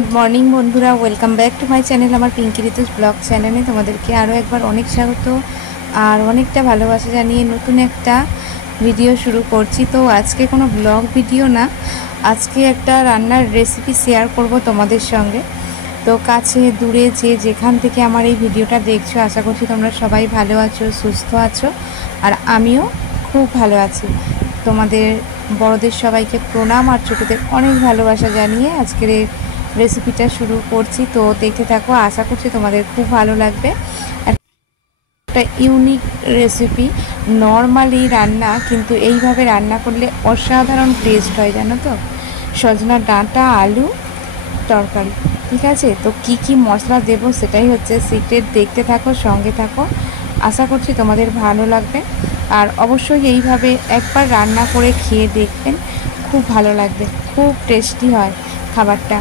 Good morning বন্ধুরা, welcome back to my channel. আমার Pinki ঋতুস blog চ্যানেলে তোমাদেরকে আরও একবার অনেক স্বাগত আর অনেকটা ভালোবাসা জানিয়ে নতুন একটা ভিডিও শুরু করছি। তো আজকে কোনো ব্লগ ভিডিও না, আজকে একটা রান্নার রেসিপি শেয়ার করব তোমাদের সঙ্গে। তো কাছে দূরে যে যেখান থেকে আমার এই ভিডিওটা দেখছো, আশা করছি তোমরা সবাই ভালো আছো, সুস্থ আছো, আর আমিও খুব ভালো আছি। তোমাদের বড়দের সবাইকে প্রণাম আর ছোটদের অনেক ভালোবাসা জানিয়ে আজকের এই রেসিপিটা শুরু করছি। তো দেখতে থাকো, আশা করছি তোমাদের খুব ভালো লাগবে। একটা ইউনিক রেসিপি, নর্মালি রান্না, কিন্তু এইভাবে রান্না করলে অসাধারণ টেস্ট হয়, জানো তো। সজনা ডাঁটা আলু তরকারি, ঠিক আছে। তো কি কি মশলা দেবো সেটাই হচ্ছে সিক্রেট, দেখতে থাকো, সঙ্গে থাকো, আশা করছি তোমাদের ভালো লাগবে। আর অবশ্যই এইভাবে একবার রান্না করে খেয়ে দেখবেন, খুব ভালো লাগবে, খুব টেস্টি হয় খাবারটা।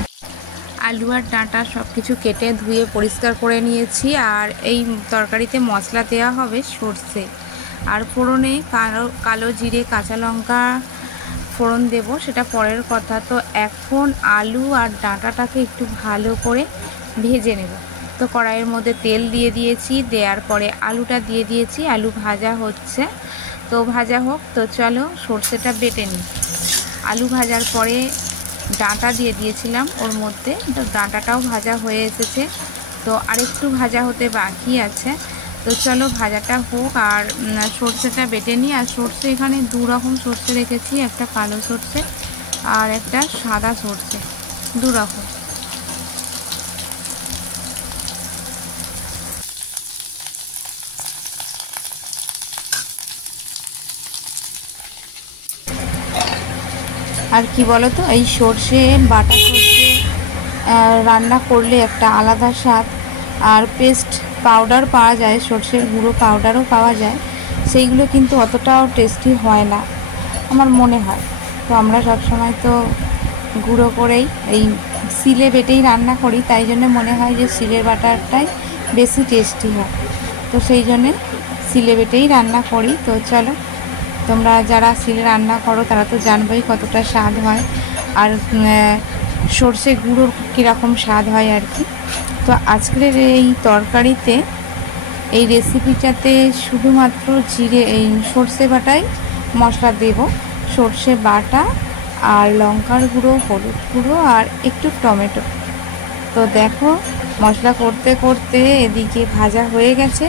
আলু আর ডাঁটা সব কিছু কেটে ধুয়ে পরিষ্কার করে নিয়েছি। আর এই তরকারিতে মশলা দেওয়া হবে সর্ষে, আর ফোড়নে কালো জিরে কাঁচা লঙ্কা ফোড়ন দেব, সেটা পরের কথা। তো এখন আলু আর ডাঁটাটাকে একটু ভালো করে ভেজে নেব। তো কড়াইয়ের মধ্যে তেল দিয়ে দিয়েছি, দেওয়ার পরে আলুটা দিয়ে দিয়েছি, আলু ভাজা হচ্ছে। তো ভাজা হোক, তো চলো সর্ষেটা বেটে নিই। আলু ভাজার পরে ডাঁটা দিয়ে দিয়েছিলাম ওর মধ্যে, তো ডাঁটাটাও ভাজা হয়ে এসেছে। তো আরেকটু ভাজা হতে বাকি আছে। তো চলো ভাজাটা হোক আর সর্ষেটা বেটে নিই। আর সর্ষে এখানে দু রকম সর্ষে রেখেছি, একটা কালো সর্ষে আর একটা সাদা সর্ষে, দু রকম। আর কি বলো তো, এই সর্ষে বাটা সর্ষে রান্না করলে একটা আলাদা স্বাদ। আর পেস্ট পাউডার পাওয়া যায়, সর্ষের গুঁড়ো পাউডারও পাওয়া যায়, সেইগুলো কিন্তু অতটাও টেস্টি হয় না আমার মনে হয়। তো আমরা সবসময় তো গুঁড়ো করেই এই শিলে বেটেই রান্না করি, তাই জন্য মনে হয় যে শিলের বাটারটাই বেশি টেস্টি হয়। তো সেই জন্যে শিলে বেটেই রান্না করি। তো চলো, তোমরা যারা শিলে রান্না করো তারা তো জানবেই কতটা স্বাদ হয়, আর সর্ষে গুঁড়োর কীরকম স্বাদ হয় আর কি। তো আজকের এই তরকারিতে, এই রেসিপিটাতে শুধুমাত্র জিরে এই সর্ষে বাটাই মশলা দেব, সর্ষে বাটা আর লঙ্কার গুঁড়ো, হলুদ গুঁড়ো আর একটু টমেটো। তো দেখো মশলা করতে করতে এদিকে ভাজা হয়ে গেছে।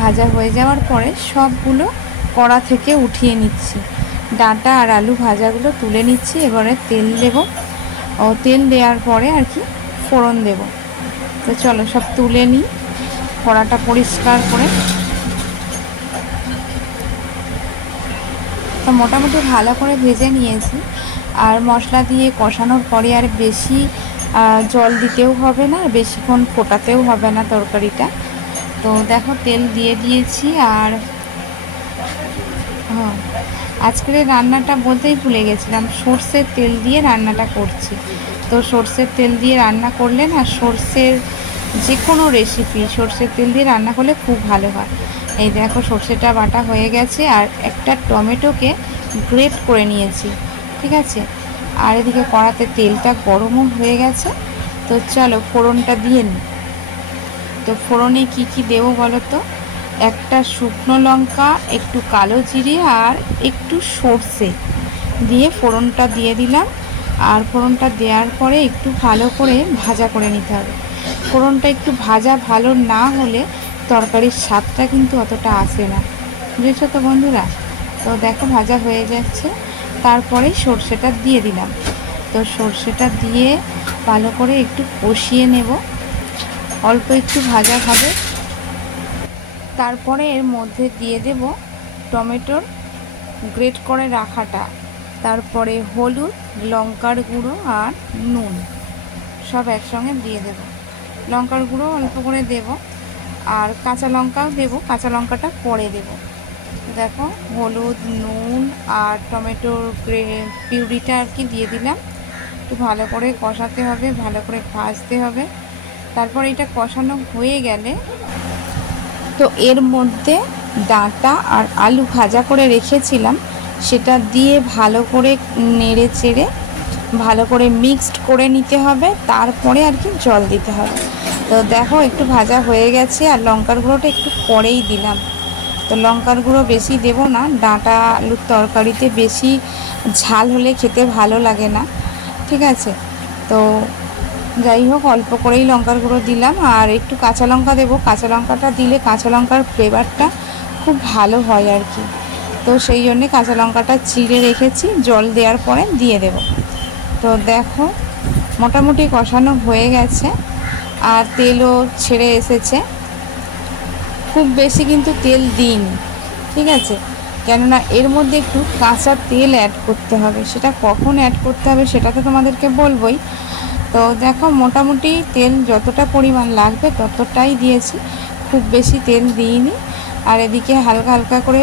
ভাজা হয়ে যাওয়ার পরে সবগুলো কড়া থেকে উঠিয়ে নিচ্ছি, ডাঁটা আর আলু ভাজাগুলো তুলে নিচ্ছি। এবারে তেল দেব, ও তেল দেওয়ার পরে আর কি ফোড়ন দেব। তো চলো সব তুলে নিই কড়াটা পরিষ্কার করে। তো মোটামুটি ভালো করে ভেজে নিয়েছি। আর মশলা দিয়ে কষানোর পরে আর বেশি জল দিতেও হবে না, বেশিক্ষণ ফোটাতেও হবে না তরকারিটা। তো দেখো তেল দিয়ে দিয়েছি। আর হ্যাঁ, আজকের রান্নাটা বলতেই ভুলে গেছিলাম, সর্ষের তেল দিয়ে রান্নাটা করছি। তো সর্ষের তেল দিয়ে রান্না করলে না, সর্ষের যে কোনো রেসিপি সর্ষের তেল দিয়ে রান্না করলে খুব ভালো হয়। এই দেখো সর্ষেটা বাটা হয়ে গেছে, আর একটা টমেটোকে গ্রেট করে নিয়েছি, ঠিক আছে। আর এদিকে কড়াতে তেলটা গরমও হয়ে গেছে। তো চলো ফোড়নটা দিয়ে নিই। তো ফোড়নে কি কি দেবো বলো তো, একটা শুকনো লঙ্কা, একটু কালো জিরে আর একটু সর্ষে দিয়ে ফোড়নটা দিয়ে দিলাম। আর ফোড়নটা দেওয়ার পরে একটু ভালো করে ভাজা করে নিতে হবে। ফোড়নটা একটু ভাজা ভালো না হলে তরকারির স্বাদটা কিন্তু অতটা আসে না, বুঝেছো তো বন্ধুরা। তো দেখো ভাজা হয়ে যাচ্ছে, তারপরে সর্ষেটা দিয়ে দিলাম। তো সর্ষেটা দিয়ে ভালো করে একটু কষিয়ে নেব, অল্প একটু ভাজা হবে। তারপরে এর মধ্যে দিয়ে দেব টমেটোর গ্রেট করে রাখাটা, তারপরে হলুদ, লঙ্কার গুঁড়ো আর নুন সব একসঙ্গে দিয়ে দেব। লঙ্কার গুঁড়ো অল্প করে দেব, আর কাঁচা লঙ্কাও দেব, কাঁচা লঙ্কাটা পরে দেব। দেখো হলুদ, নুন আর টমেটোর পিউরিটা আর কি দিয়ে দিলাম। একটু ভালো করে কষাতে হবে, ভালো করে ভাজতে হবে। তারপর এটা কষানো হয়ে গেলে তো এর মধ্যে ডাঁটা আর আলু ভাজা করে রেখেছিলাম সেটা দিয়ে ভালো করে নেড়ে চেড়ে ভালো করে মিক্সড করে নিতে হবে, তারপরে আর কি জল দিতে হবে। তো দেখো একটু ভাজা হয়ে গেছে, আর লঙ্কার গুঁড়োটা একটু পরেই দিলাম। তো লঙ্কার গুঁড়ো বেশি দেব না, ডাঁটা আলুর তরকারিতে বেশি ঝাল হলে খেতে ভালো লাগে না, ঠিক আছে। তো যাই হোক অল্প করেই লঙ্কার গুঁড়ো দিলাম, আর একটু কাঁচা লঙ্কা দেবো। কাঁচা লঙ্কাটা দিলে কাঁচা লঙ্কার ফ্লেভারটা খুব ভালো হয় আর কি। তো সেই জন্যে কাঁচা লঙ্কাটা চিড়ে রেখেছি, জল দেওয়ার পরে দিয়ে দেব। তো দেখো মোটামুটি কষানো হয়ে গেছে, আর তেলও ছেড়ে এসেছে। খুব বেশি কিন্তু তেল দিইনি, ঠিক আছে, কেননা এর মধ্যে একটু কাঁচা তেল অ্যাড করতে হবে। সেটা কখন অ্যাড করতে হবে সেটা তো তোমাদেরকে বলবই। তো দেখো মোটামুটি তেল যতটা পরিমাণ লাগবে ততটাই দিয়েছি, খুব বেশি তেল দিইনি। আর এদিকে হালকা হালকা করে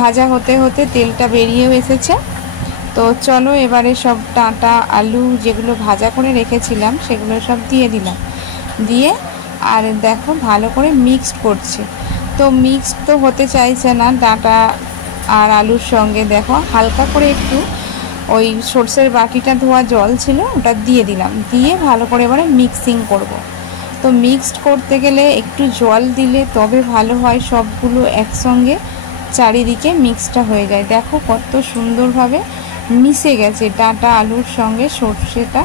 ভাজা হতে হতে তেলটা বেরিয়েও এসেছে। তো চলো এবারে সব ডাঁটা আলু যেগুলো ভাজা করে রেখেছিলাম সেগুলো সব দিয়ে দিলাম, দিয়ে আর দেখো ভালো করে মিক্সড করছি। তো মিক্সড তো হতে চাইছে না ডাঁটা আর আলুর সঙ্গে, দেখো হালকা করে একটু ওই সর্ষের বাটিটা ধোয়া জল ছিল ওটা দিয়ে দিলাম, দিয়ে ভালো করে এবারে মিক্সিং করব। তো মিক্সড করতে গেলে একটু জল দিলে তবে ভালো হয়, সবগুলো একসঙ্গে চারিদিকে মিক্সটা হয়ে যায়। দেখো কত সুন্দরভাবে মিশে গেছে ডাঁটা আলুর সঙ্গে সর্ষেটা,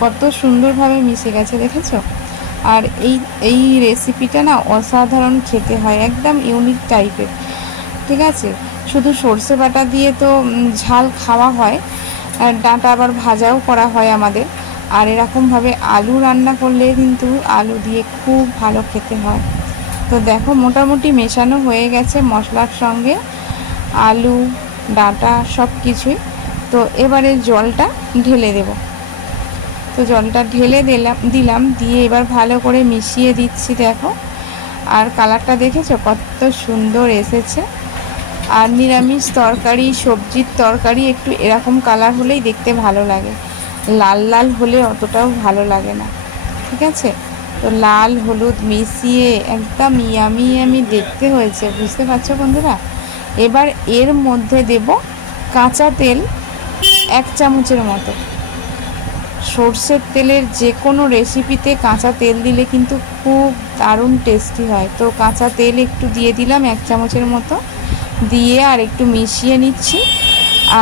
কত সুন্দরভাবে মিশে গেছে দেখেছো। আর এই রেসিপিটা না অসাধারণ খেতে হয়, একদম ইউনিক টাইপের, ঠিক আছে। শুধু সর্ষে বাটা দিয়ে তো ঝাল খাওয়া হয়, আর ডাঁটা আবার ভাজাও করা হয় আমাদের, আর এরকমভাবে আলু রান্না করলে কিন্তু আলু দিয়ে খুব ভালো খেতে হয়। তো দেখো মোটামুটি মেশানো হয়ে গেছে মশলার সঙ্গে, আলু ডাঁটা সব কিছুই। তো এবারে জলটা ঢেলে দেব। তো জলটা ঢেলে দিলাম দিয়ে এবার ভালো করে মিশিয়ে দিচ্ছি। দেখো আর কালারটা দেখেছো কত সুন্দর এসেছে। আর নিরামিষ তরকারি সবজির তরকারি একটু এরকম কালার হলেই দেখতে ভালো লাগে, লাল লাল হলে অতটাও ভালো লাগে না, ঠিক আছে। তো লাল হলুদ মিশিয়ে একদম ইয়ামি ইয়ামি দেখতে হয়েছে, বুঝতে পারছো বন্ধুরা। এবার এর মধ্যে দেব কাঁচা তেল 1 চামচের মতো। সর্ষের তেলের যে কোনো রেসিপিতে কাঁচা তেল দিলে কিন্তু খুব দারুণ টেস্টি হয়। তো কাঁচা তেল একটু দিয়ে দিলাম 1 চামচের মতো, দিয়ে আর একটু মিশিয়ে নিচ্ছি।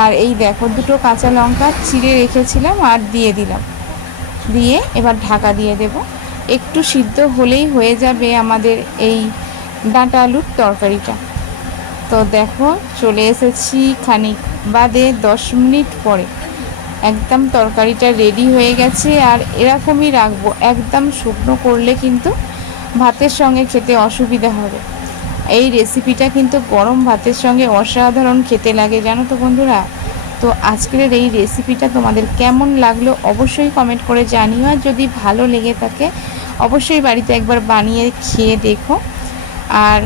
আর এই দেখো দুটো কাঁচা লঙ্কা চিড়ে রেখেছিলাম আর দিয়ে দিলাম, দিয়ে এবার ঢাকা দিয়ে দেব। একটু সিদ্ধ হলেই হয়ে যাবে আমাদের এই ডাঁটা আলুর তরকারিটা। তো দেখো চলে এসেছি খানিক বাদে 10 মিনিট পরে, একদম তরকারিটা রেডি হয়ে গেছে। আর এরকমই রাখবো, একদম শুকনো করলে কিন্তু ভাতের সঙ্গে খেতে অসুবিধা হবে। এই রেসিপিটা কিন্তু গরম ভাতের সঙ্গে অসাধারণ খেতে লাগে, জানো তো বন্ধুরা। তো আজকের এই রেসিপিটা তোমাদের কেমন লাগলো অবশ্যই কমেন্ট করে জানিও, আর যদি ভালো লেগে থাকে অবশ্যই বাড়িতে একবার বানিয়ে খেয়ে দেখো, আর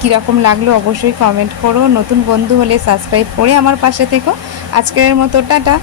কীরকম লাগলো অবশ্যই কমেন্ট করো। নতুন বন্ধু হলে সাবস্ক্রাইব করে আমার পাশে থেকো। আজকের মতো টাটা।